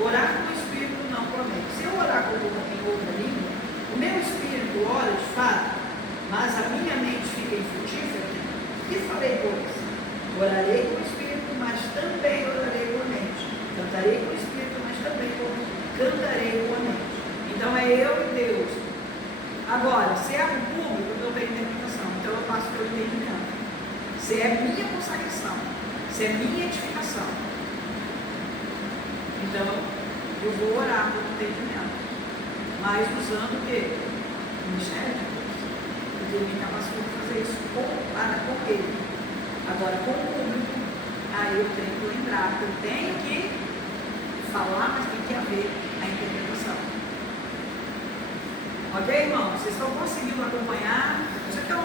Orar com o Espírito, não com a mente. Se eu orar em outra língua, o meu Espírito ora de fato, mas a minha mente fica infrutífera, que farei, pois? Orarei com o Espírito, mas também orarei com a mente. Cantarei com o Espírito, mas também cantarei com a mente. Então é eu e Deus. Agora, se é o público, eu não tenho interpretação. Então eu passo pelo entendimento. Se é minha consagração, se é minha edificação, então eu vou orar pelo entendimento. Mas usando o quê? O mistério de Deus. Porque ele me capacitou de fazer isso para com ele. Agora, com o público, aí eu tenho que lembrar que eu tenho que falar, mas tem que haver a interpretação. Ok, irmão? Vocês estão conseguindo acompanhar? Isso aqui é um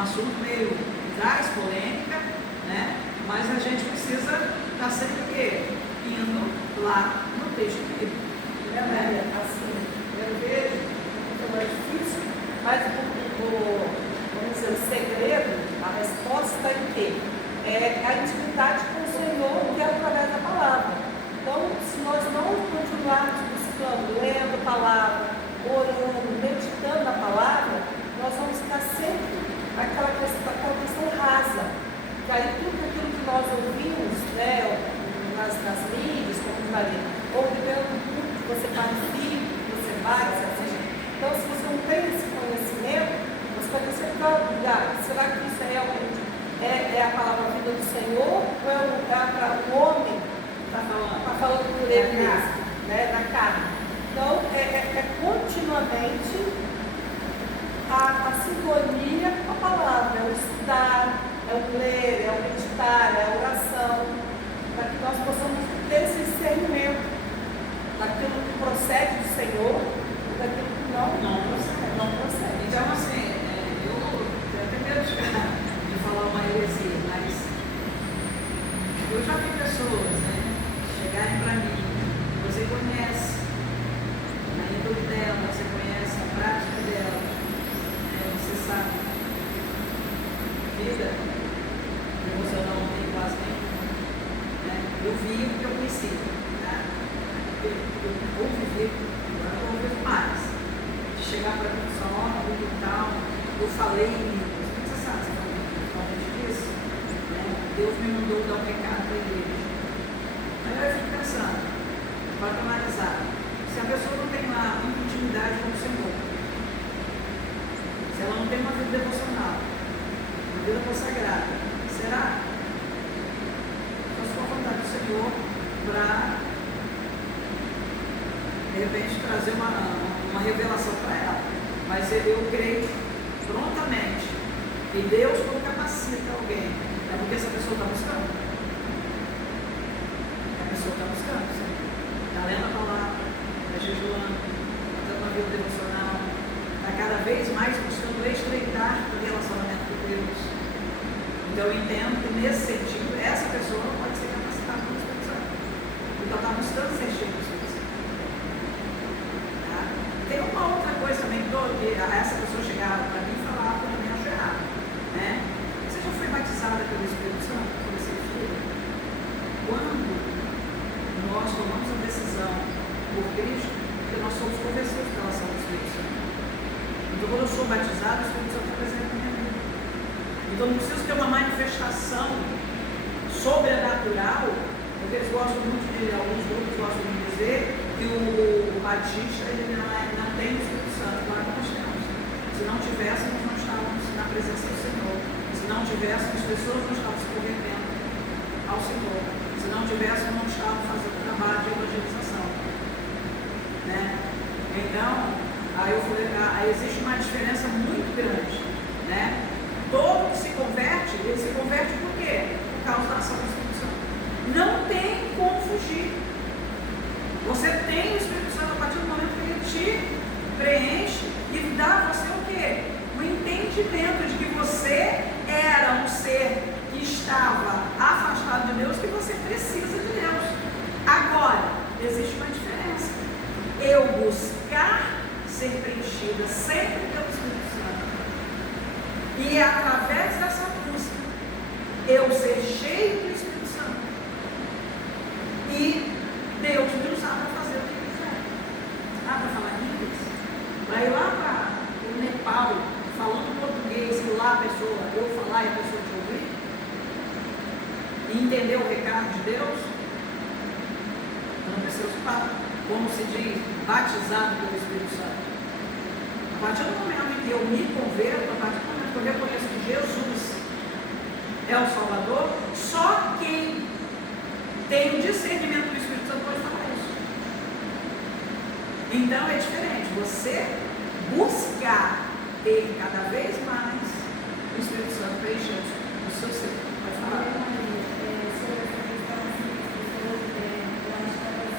assunto meio traz polêmica, né? Mas a gente precisa estar sempre o quê? Indo lá no texto bíblico. Né? Assim, eu vejo muito mais difícil, mas vamos dizer, o segredo, a resposta está em quê? É a intimidade com o Senhor, que é através da palavra. Então, se nós não continuarmos buscando, lendo a palavra, orando, meditando a palavra, nós vamos ficar sempre aquela questão rasa. Que aí tudo aquilo que nós ouvimos, né, nas mídias, como falei, ou dependendo do público que você participa, que você vai, você assiste. Então, se você não tem esse conhecimento, você vai ter sempre lugar. Será que isso é a palavra vida do Senhor ou é um lugar para o homem está falando por ele mesmo, né, da carne? Então, é continuamente a sintonia com a palavra, é o estudar, é o ler, é o meditar, é a oração, para que nós possamos ter esse discernimento daquilo que procede do Senhor e daquilo que não procede. Então, assim, eu tenho até medo de falar uma heresia, mas eu já vi pessoas, né, chegarem para mim, você conhece a índole dela, você conhece a prática dela, você sabe, vida emocional não tem quase nenhuma, né? Eu vi o que eu conheci, tá? Eu vou viver, agora eu vou viver mais. De chegar para mim só, e tal, eu falei em línguas, você sabe, você falou principalmente disso, né? Deus me mandou dar o pecado para a igreja. Aí eu fico pensando, pode analisar, se a pessoa não tem uma intimidade com o Senhor, se ela não tem uma vida devocional, uma vida consagrada, será? Nós vamos vontade do Senhor para, de repente, trazer uma revelação para ela. Mas eu creio prontamente que Deus, quando capacita alguém, é porque essa pessoa está buscando. A pessoa está buscando, está lendo a palavra, está jejuando, está tendo uma vida devocional, está cada vez mais buscando estreitar o relacionamento com Deus. Então eu entendo que nesse sentido, essa pessoa pode ser capacitada pelo Espírito Santo. Porque ela está buscando ser cheia do Espírito Santo. Tá? Tem uma outra coisa também, que essa pessoa chegava para mim e falava que eu também acho errado. Né? Você já foi batizada pelo Espírito Santo? Quando você filho? Quando nós tomamos a decisão por Cristo, porque nós somos convencidos pela ação do Espírito Santo. Então quando eu sou batizado, o Espírito Santo está presente na minha vida. Então não preciso ter uma manifestação sobrenatural, porque eles gostam muito alguns grupos gostam de dizer que o batista ele não tem o Espírito Santo. Claro que nós temos. Se não tivéssemos, não estávamos na presença do Senhor. Se não tivéssemos, as pessoas não estavam se convertendo ao Senhor. Se não tivéssemos, não estavam fazendo trabalho de evangelização. Né? Então, aí eu falei, aí existe uma diferença muito grande. Né? Todo que se converte, ele se converte por quê? Por causa da ação do Espírito Santo. Não tem como fugir. Você tem o Espírito Santo a partir do momento que ele te preenche e dá a você o quê? O entendimento de que você era um ser que estava afastado de Deus, que você precisa de Deus. Agora, existe uma diferença. Eu buscar ser preenchida sempre pelo Espírito Santo. E através dessa busca, eu ser cheio do Espírito Santo. e entender o recado de Deus, eu não preciso estar, como se diz, batizado pelo Espírito Santo. A partir do momento em que eu me converto, a partir do momento que eu reconheço que Jesus é o Salvador, só quem tem o discernimento do Espírito Santo pode falar isso. Então é diferente, você buscar ter cada vez mais o Espírito Santo preenchendo o seu ser. Pode falar. Sobre essa questão, assim, as pessoas, eu acho que elas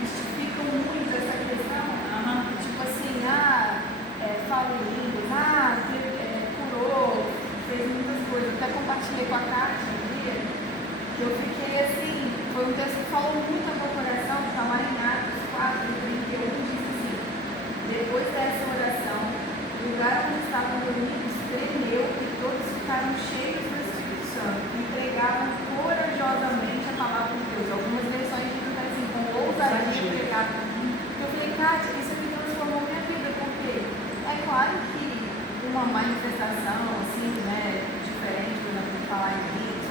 mistificam muito essa questão. Tipo assim, fala em línguas, curou, fez muitas coisas. Até compartilhei com a Kátia um dia, que eu fiquei assim, foi um texto que falou muito ao meu coração, que está lá em Atos 4:31, diz assim: depois dessa oração, o lugar onde estavam reunidos tremeu e todos ficaram cheios do Espírito Santo e pregavam corajosamente a palavra de Deus. Algumas versões dizem assim, com ousadia pregavam. Eu falei, Kátia, isso aqui transformou minha vida, porque é claro que uma manifestação assim, né, diferente, por exemplo, de falar em línguas,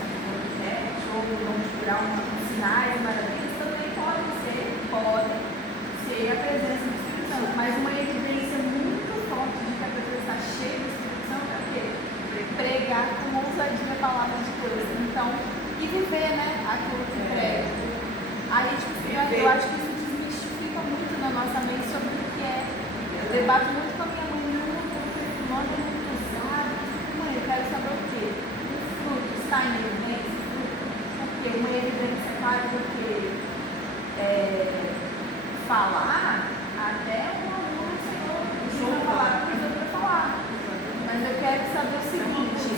ou vamos curar sinais, maravilhas, também podem ser a presença do Espírito Santo, mas uma evidência muito forte de que a pessoa está cheia do Espírito Santo é o quê? Pregar com ousadia a palavra de Deus. Então, e viver, né, aquilo que prega. Aí, tipo, eu acho que isso desmistifica muito na nossa mente sobre o que é. Eu debato muito com a minha mãe, o nome é muito usado. Mãe, eu quero saber o quê? O fruto está em evidência? Porque uma evidência, claro, porque falar até uma aluna, Senhor, não falar porque eu para falar. Mas eu quero saber o seguinte,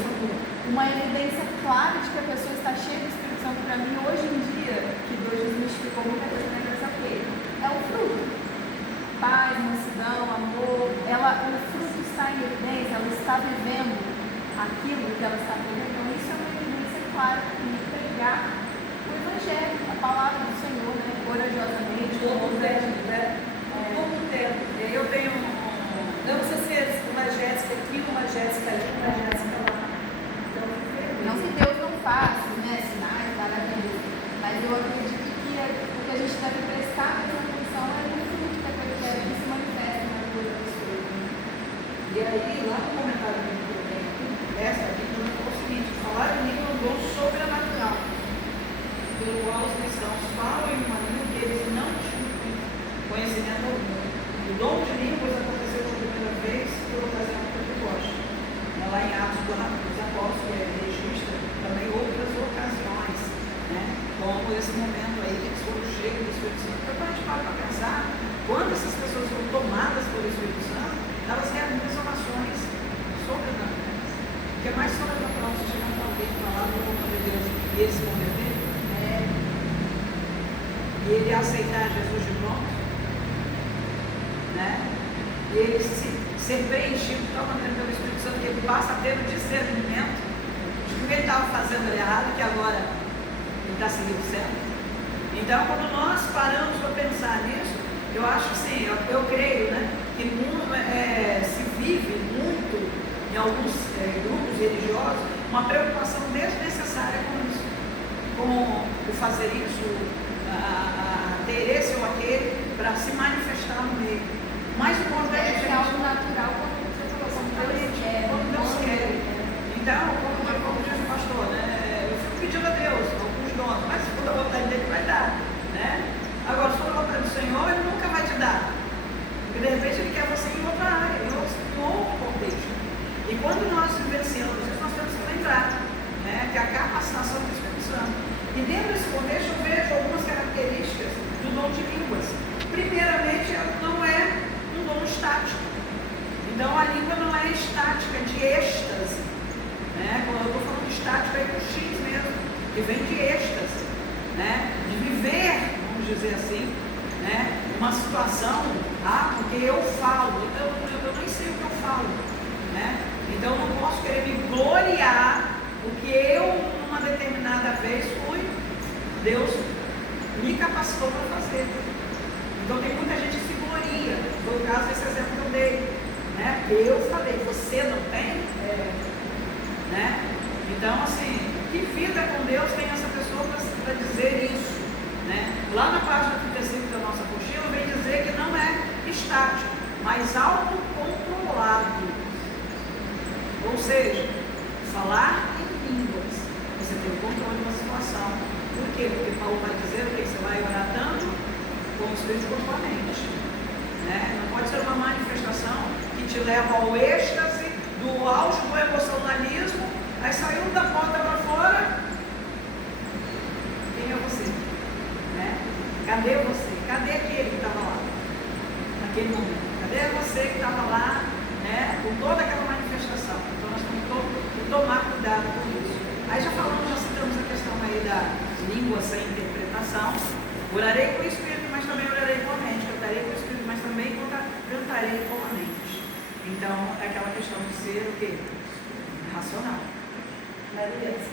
uma evidência clara de que a pessoa está cheia do Espírito Santo para mim hoje em dia, que Deus desmistificou muita coisa na igreja, é o fruto. Paz, mansidão, amor, o fruto está em evidência, ela está vivendo aquilo que ela está vivendo. Então isso é uma evidência clara de pregar o Evangelho, a palavra do Senhor, né, corajosamente. Todo tempo, né? Todo tempo. Eu tenho não precisa ser uma Jéssica aqui, uma Jéssica ali, uma Jéssica lá. Então, não que Deus não faça, né, sinais, maravilhas, mas eu acredito que o que a gente deve prestar mais atenção é no fruto que se manifesta na vida da pessoa. E aí, lá no comentário que eu tenho, essa aqui também é o seguinte: falar em língua é um dom sobrenatural, pelo qual os cristãos falam em uma língua que eles não tinham conhecimento algum. O dom de línguas aconteceu pela primeira vez por ocasião do Pentecoste. Lá em Atos dos Apóstolos, registra também outras ocasiões, né? Como esse momento aí que eles foram cheios do Espírito Santo. Então, quando a gente para pensar, quando essas pessoas foram tomadas pelo Espírito Santo, elas realizam ações sobrenaturais. O que é mais sobrenatural se chegar para alguém e falar do amor de Deus e ele se converter? E ele aceitar Jesus de pronto, né? E ele ser preenchido de tal maneira pelo Espírito Santo que ele passa a ter o discernimento de que ele estava fazendo errado, que agora ele está seguindo certo. Então, quando nós paramos para pensar nisso, eu acho assim, eu creio, né, que se vive muito em alguns grupos religiosos uma preocupação desnecessária com isso, com o fazer isso, ter esse ou aquele para se manifestar no meio. Mas o contexto é algo natural, como você falou, como Deus quer. Então, como diz o pastor, né, eu fico pedindo a Deus alguns dons, mas se for a vontade dele, vai dar, né? Agora, se for a vontade do Senhor, ele nunca vai te dar, porque de repente ele quer você em outra área, em outro contexto. E quando nós vivenciamos isso, nós temos que lembrar, né, que a capacitação do Espírito Santo. E dentro desse contexto eu vejo algumas características do dom de línguas. Primeiramente, não é um dom estático. Então a língua não é estática, de êxtase, né? Quando eu estou falando de estática, é com X mesmo, que vem de êxtase, né? De viver, vamos dizer assim, né? Uma situação, porque eu falo, então eu nem sei o que eu falo, né? Então eu não posso querer me gloriar porque eu, numa determinada vez, Deus me capacitou para fazer. Então tem muita gente que se gloria. Foi o caso desse exemplo que eu dei, né? Eu falei, você não tem? Né? Então, assim, Que vida com Deus tem essa pessoa para dizer isso? Né? Lá na página 35 da nossa apostila vem dizer que não é estático, mas autocontrolado. Ou seja, falar em línguas. Você tem o controle da situação. Por quê? Porque Paulo vai dizer o que? Você vai orar tanto com o Espírito quanto com a mente. Né? Não pode ser uma manifestação que te leva ao êxtase, do auge do emocionalismo, aí saiu da porta para fora. Quem é você? Né? Cadê você? Cadê aquele que estava lá? Naquele momento. Cadê você que estava lá, né? Com toda aquela manifestação? Então nós temos que tomar cuidado com isso. Aí já citamos a questão aí da língua sem interpretação. Orarei com o Espírito, mas também orarei com a mente. Cantarei com o Espírito, mas também cantarei com a mente. Então, é aquela questão de ser o quê? Racional. Maria.